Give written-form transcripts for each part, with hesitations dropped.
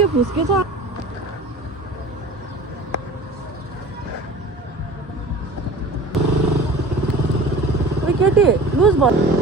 त्यो फुस्के छ केटी लुज भयो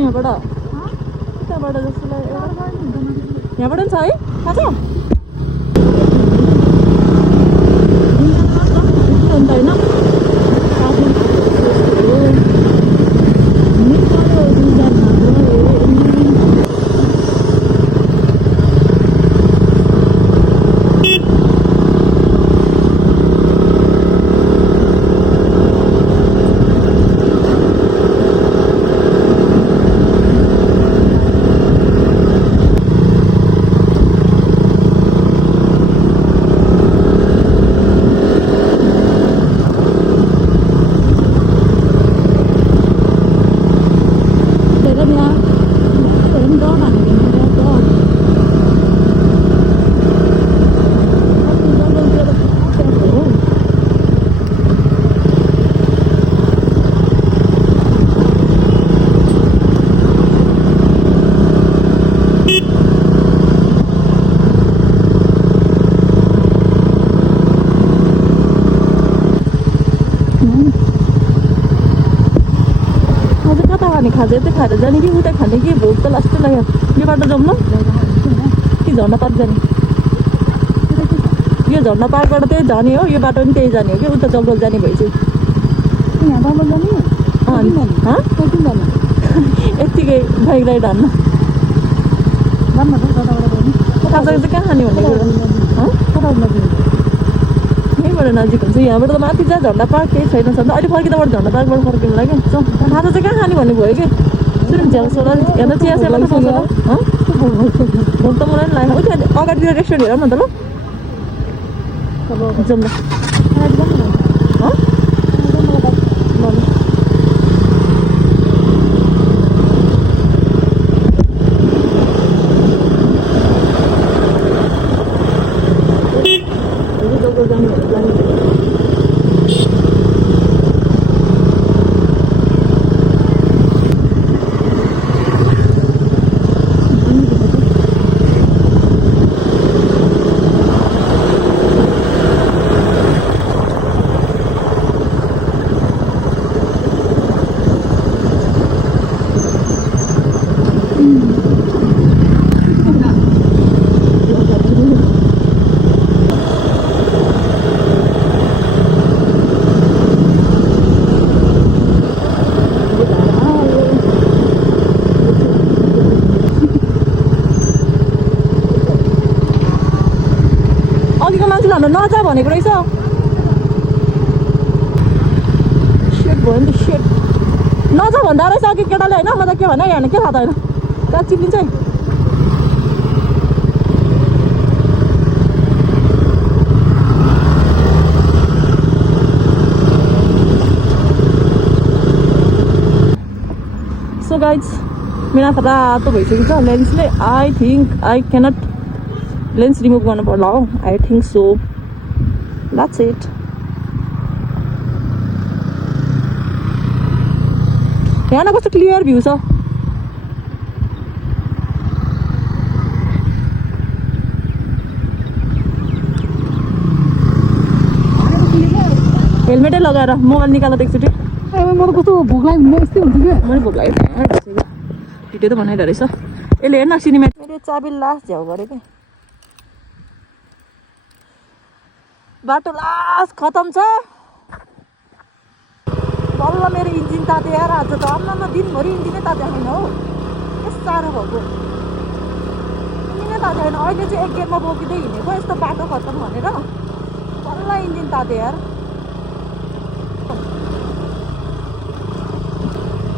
यहाँबाट त्यहाँबाट जस्तो लाग्यो यहाँबाट पनि छ है थाहा छ अन्त होइन खाजा यतै खाएर जाने कि उता खाने कि भोक त लास्ट लाग्यो यो बाटो जाउँ ल कि झर्ना पार्क जाने यो झर्ना पार्कबाट त्यही जाने हो यो बाटो पनि त्यही जाने हो कि उता जङ्गल जाने भएपछि यत्तिकै बाइक राइड हान्न खाजा चाहिँ कहाँ खाने भन्ने कुरो यहीँबाट नजिक हुन्छ यहाँबाट त माथि जा झन्डा पार्क केही छैन छ अहिले फर्किँदाबाट झन्डा पार्कबाट फर्किनु लाग्यो खाजा चाहिँ कहाँ खाने भन्ने भयो कि सुरु झ्यालसोला हेर्दा चिया सेला त पाउँछ ल भोक त मलाई पनि लाग्यो उता अगाडितिर रेस्टुरेन्ट हेरौँ न त ल जाउँ भनेको रहेछ सेट भयो नि त सेट नजा भन्दा रहेछ अघि केटाले होइन म त के भने यहाँ के थाहा त होइन त्यहाँ चिप्लिन्छ है सो गाइज मेरो आँखा रातो भइसकेको छ लेन्सले I think I cannot lens remove गर्नु पर्ला हो I think so that's it यहाँ न कस्तो क्लियर भ्यू छ हेलमेटै लगाएर मोबाइल निकालेर त एकचोटि मलाई कस्तो भोक लाग्यो यस्तै हुन्छ क्या मैले भोक लाग्यो भिडियो त बनाइरहेको रहेछ यसले हेर्न सिनेमा मैले चाबी लास्ट झ्याउ गरेँ क्या बाटो लास्ट खतम छ बल्ल मेरो इन्जिन तात्यो यार आज त आम्मामा दिनभरि इन्जिनै तात्यो छैन हो यस्तो साह्रो भएको इन्जिनै तात्यो छैन अहिले चाहिँ एक गेटमा बोकिँदै हिँडेको यस्तो बाटो खतम भनेर बल्ल इन्जिन तात्यो यार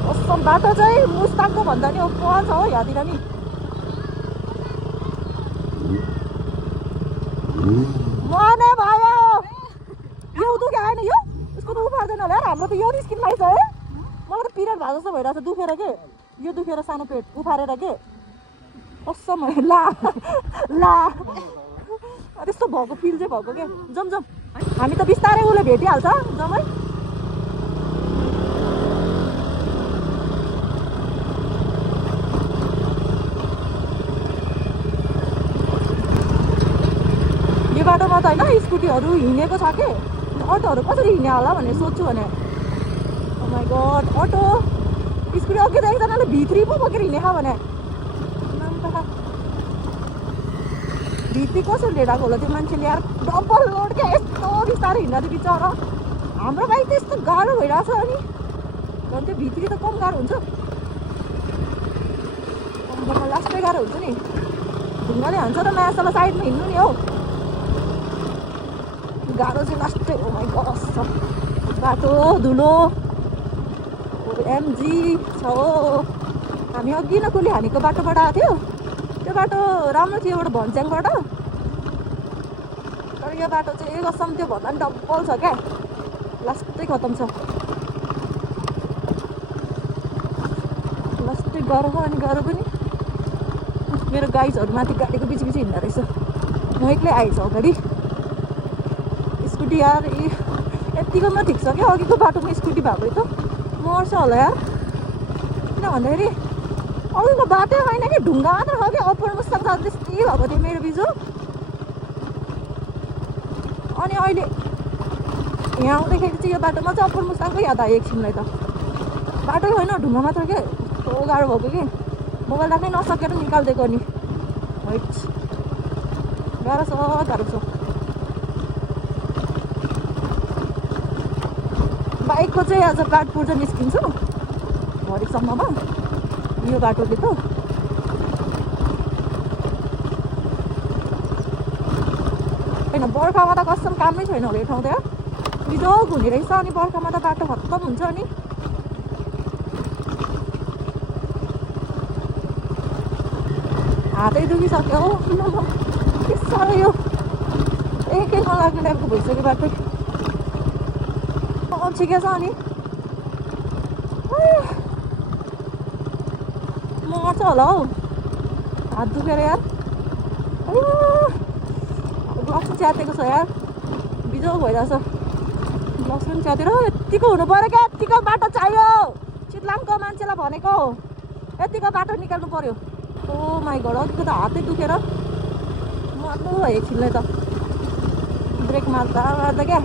कस्तो बाटो चाहिँ मुस्ताङको भन्दा नि ओपन छ हो यहाँतिर नि मने भयो यो दुख्यो आएन यो यसको त उफार्दैन होला यार हाम्रो त यो स्किन लाइछ है मलाई त पिरियड भएको जस्तो भइरहेको छ दुखेर के यो दुखेर सानो पेट उफारेर के कस्तो ला ला त्यस्तो भएको फिल चाहिँ भएको के जाउँ जाउँ हामी त बिस्तारै उसले भेटिहाल्छ जाउँ है यो बाटोमा त होइन स्कुटीहरू हिँडेको छ कि अटोहरू कसरी हिँड्ने होला भनेर सोध्छु भने माई गड अटो स्कुटी अघि त एकजनाले भित्री पो बोकेर हिँडेको भने भित्री कसरी लिएर आएको होला त्यो मान्छेले यार डबल लोड क्या यस्तो बिस्तारै हिँड्दा त्यो बिचरा हाम्रो बाइक त यस्तो गाह्रो भइरहेछ अनि झन् त्यो भित्री त कम गाह्रो हुन्छ लास्टै गाह्रो हुन्छ नि ढुङ्गाले हान्छ र नयाँ साल साइडमा हिँड्नु नि हौ गाह्रो चाहिँ लास्टै हो माइ गस छ बाटो धुलो एमजी छ हो हामी अघि न कसले हानेको बाटोबाट आएको थियो त्यो बाटो राम्रो थियो एउटा भन्स्याङबाट तर यो बाटो चाहिँ एक असम त्यो भन्दा पनि डबल छ क्या लास्टै खतम छ लास्टै गाह्रो अनि गाह्रो पनि मेरो गाइजहरू माथि गाडीको पछि पछि हिँड्दो रहेछ म एक्लै आएछ अगाडि स्कुटी यार यत्तिकोमा ठिक छ क्या अघिको बाटोमा स्कुटी भएको त मर्छ होला यार किन भन्दाखेरि अघिको बाटै होइन कि ढुङ्गा मात्र हो कि अप्पर मुस्ताङ छ त्यस्तै भएको थियो मेरो बिजो अनि अहिले यहाँ आउँदाखेरि चाहिँ यो बाटोमा चाहिँ अप्पर मुस्ताङकै याद आयो एकछिनलाई त बाटै होइन ढुङ्गा मात्र के कस्तो गाह्रो भएको कि मोबाइल राख्नै नसकेर निकालिदिएको नि हैट गाह्रो छ बाइकको चाहिँ आज काठपुर चाहिँ निस्किन्छु भरेसम्ममा यो बाटोले त होइन बर्खामा त कस्तो कामै छैन होला यो ठाउँ त बिजोग हुने रहेछ अनि बर्खामा त बाटो खत्तम हुन्छ अनि हातै दुखिसक्यो हो के साह्रो यो एकै नलाग्ने टाइपको भइसक्यो बाटो ठिकै छ अनि मर्छ होला हौ हात दुखेर यार ग्लभ्स पनि च्यातेको छ यार बिजोग भइरहेछ ग्लभ्स पनि च्यातेर यत्तिको हुनु पऱ्यो क्या यत्तिको बाटो चाहियो चितलाङको मान्छेलाई भनेको यत्तिको बाटो निकाल्नु पऱ्यो ओ माई गड अघिको त हातै दुखेर मर्नु भयो एकछिनलाई त ब्रेक मार्दा मार्दा क्या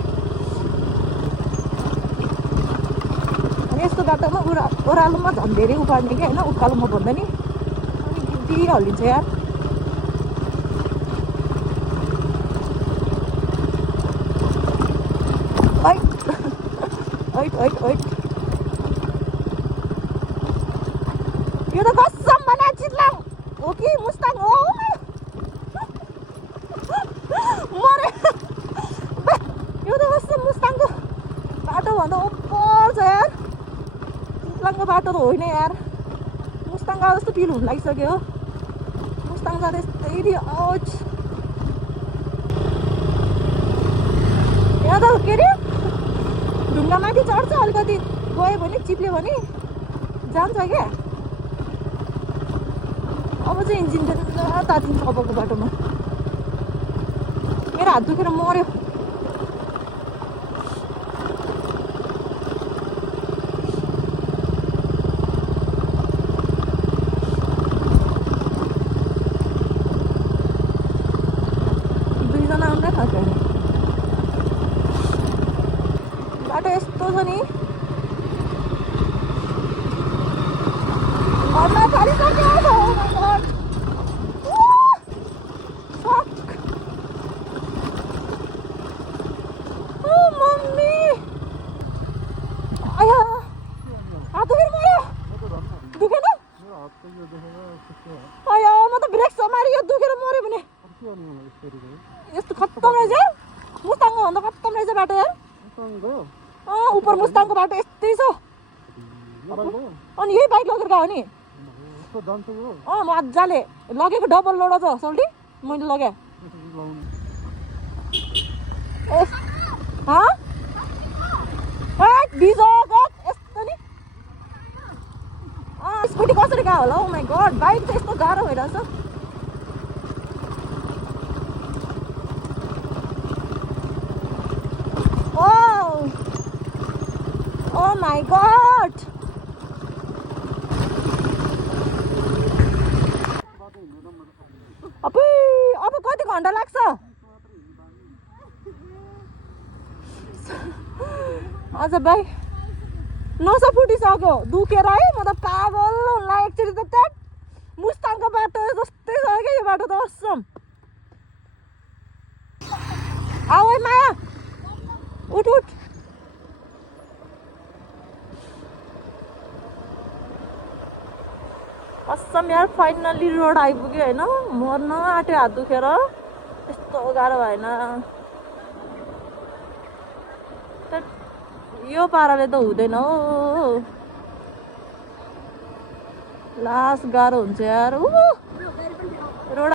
यस्तो बाटोमा ओह्रालोमा झन् धेरै उपाड्ने क्या होइन उकालोमा भन्दा नि अनि गिटी हल्लिन्छ यार यो त कसम भने चितलाङ हो कि मुस्ताङ हो मरे फिल हुन लागिसक्यो मुस्ताङ जाँदा यस्तै थियो आउच यहाँ त के अरे ढुङ्गा माथि चढ्छ अलिकति गयो भने चिप्ल्यो भने जान्छ क्या अब चाहिँ इन्जिन तातिन्छ अबको बाटोमा मेरो हात दुखेर मर्यो बाटो यस्तो छ नि घरमा चलिसक्यो मम्मी आया हात दुखेर मर्यो दुखेन आया म त ब्रेक समारियो दुखेर मर्यो भने यस्तो खत्तम रहेछ मुस्ताङको भन्दा खत्तम रहेछ बाटो यार उपर मुस्ताङको बाटो यस्तै छ अनि यही बाइक लगेर गयो नि मजाले लगेको डबल लोड छ सल्टी मैले लगेँ यस्तो नि स्कुटी कसरी गयो होला ओ माई गड बाइक त यस्तो गाह्रो भइरहेछ Oh my god! अब कति घन्टा लाग्छ आज भाइ नसा फुटिसक्यो दुखेर है म त पागल होला एकचोटि त त्यहाँ मुस्ताङको बाटो जस्तै छ क्या यो बाटो त असम आऊ है माया उठ उठ असम यार फाइनली रोड आइपुग्यो होइन मर्न आँट्यो हात दुखेर यस्तो गाह्रो भएन यो पाराले त हुँदैन हौ लास्ट गाह्रो हुन्छ यार रोड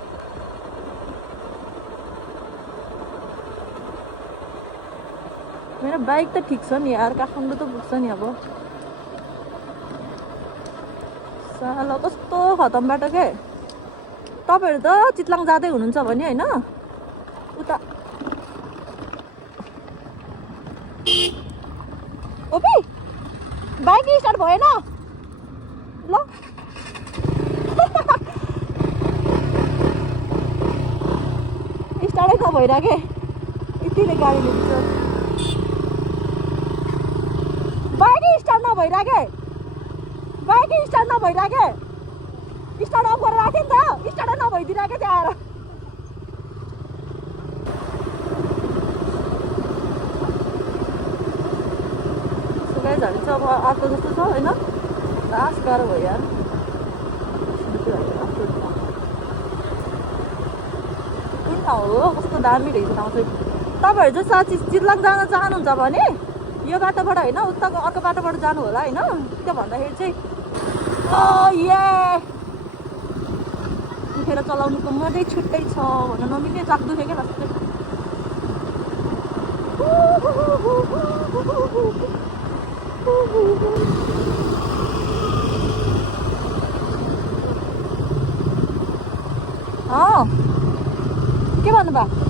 मेरो बाइक त ठिक छ नि यार काठमाडौँ त पुग्छ नि अब साला कस्तो खतम बाटो के तपाईँहरू त चितलाङ जाँदै हुनुहुन्छ भने होइन उता ओपी बाइक स्टार्ट भएन ल स्टार्टै नभइरहेको यतिले गाडी लिन्छ बाइकै स्टार्ट नभइरहेको बाइकै स्टार्ट नभइरहेको स्टार्ट अफ गरेर राख्यो नि त स्टार्टै नभइदिरहेको त्यहाँ आएर सुगाइ झन् अब अर्को जस्तो छ होइन लास्ट गाह्रो भयो यार कुन ठाउँ हो कस्तो दामी रहेछ ठाउँ चाहिँ तपाईँहरू चाहिँ साँच्ची चितलाङ जान चाहनुहुन्छ भने यो बाटोबाट होइन उताको अर्को बाटोबाट जानु होला होइन त्यो भन्दाखेरि चाहिँ दुखेर चलाउनुको मजै छुट्टै छ भन्न नमिल्ने चाक दुख्यो क्या लास्ट के भन्नुभयो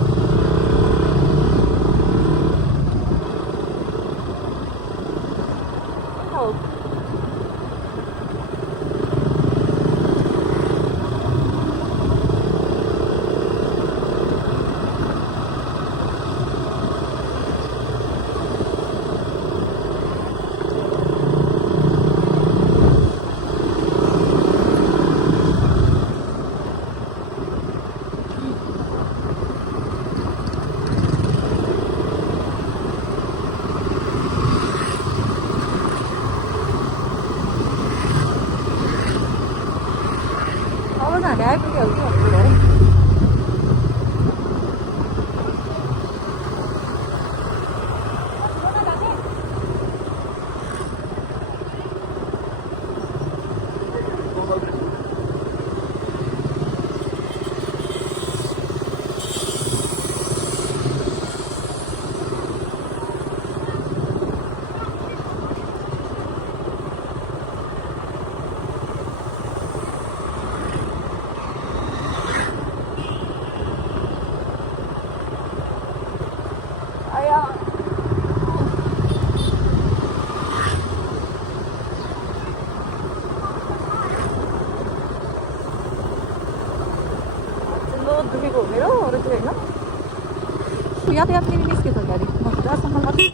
हात दुखेको हो मेरो अरू चाहिँ होइन यातायात पनि निस्केछ गाडी मजासँग मात्रै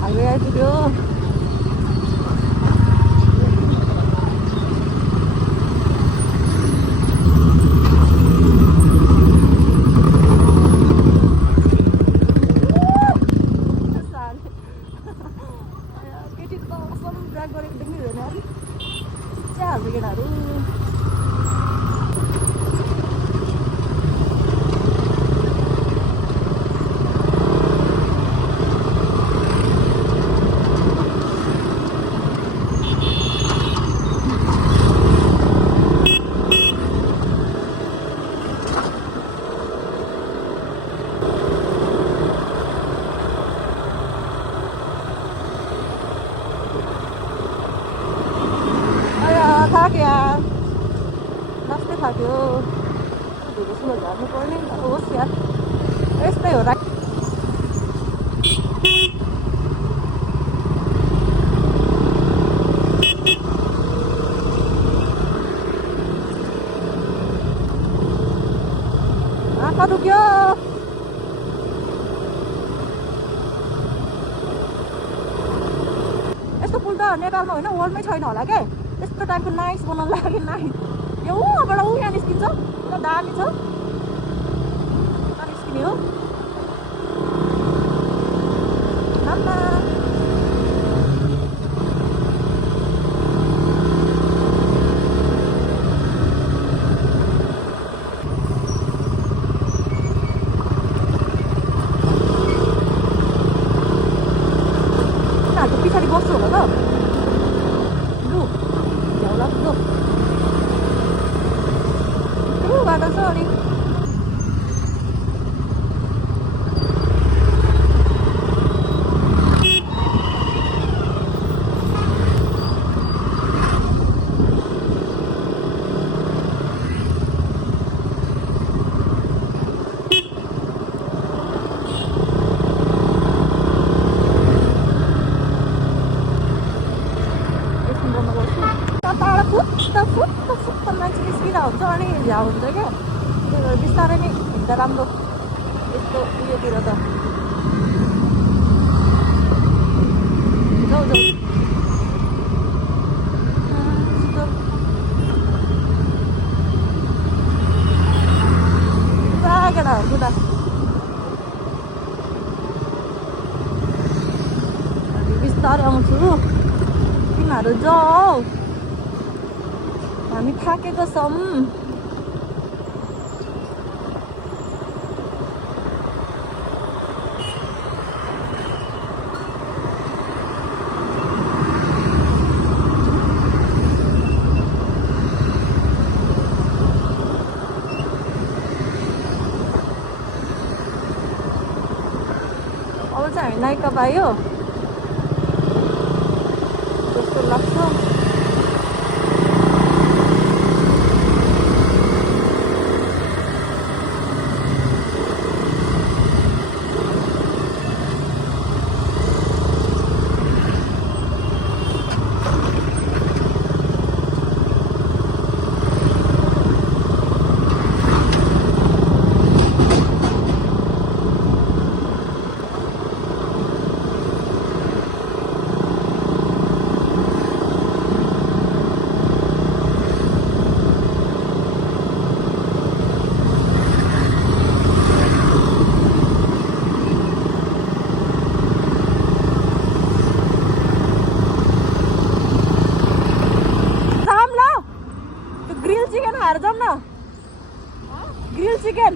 हाइवे आइपुग्यो केटाहरू थाक्यो लास्टै थाक्यो धुलो सुलो झार्नु पर्ने तर होस् यार यस्तै हो आँखा दुख्यो यस्तो पुल त नेपालमा होइन वर्ल्डमै छैन होला क्या यस्तो टाइपको नाइस बनाउनु लाग्यो नाइस यो ऊबाट ऊ यहाँ निस्किन्छ ल दामी छ कहाँ निस्किने हो आम्मा उनीहरूको पछाडि बस्छु होला त लु झ्याउला लु बाटो छ अनि फुत्त मान्छे निस्किँदा हुन्छ अनि झ्याउ हुन्छ क्या त्यही भएर बिस्तारै नै हिँड्दा राम्रो यस्तो उयोतिर त जाऊ जाऊ केटाहरू कुदा बिस्तारै आउँछु तिमीहरू जाऊ हामी थाकेको छौँ अब चाहिँ हामी नाइका पायो जस्तो लाग्छ ग्रिल चिकन खाएर जाऊँ न ग्रिल चिकन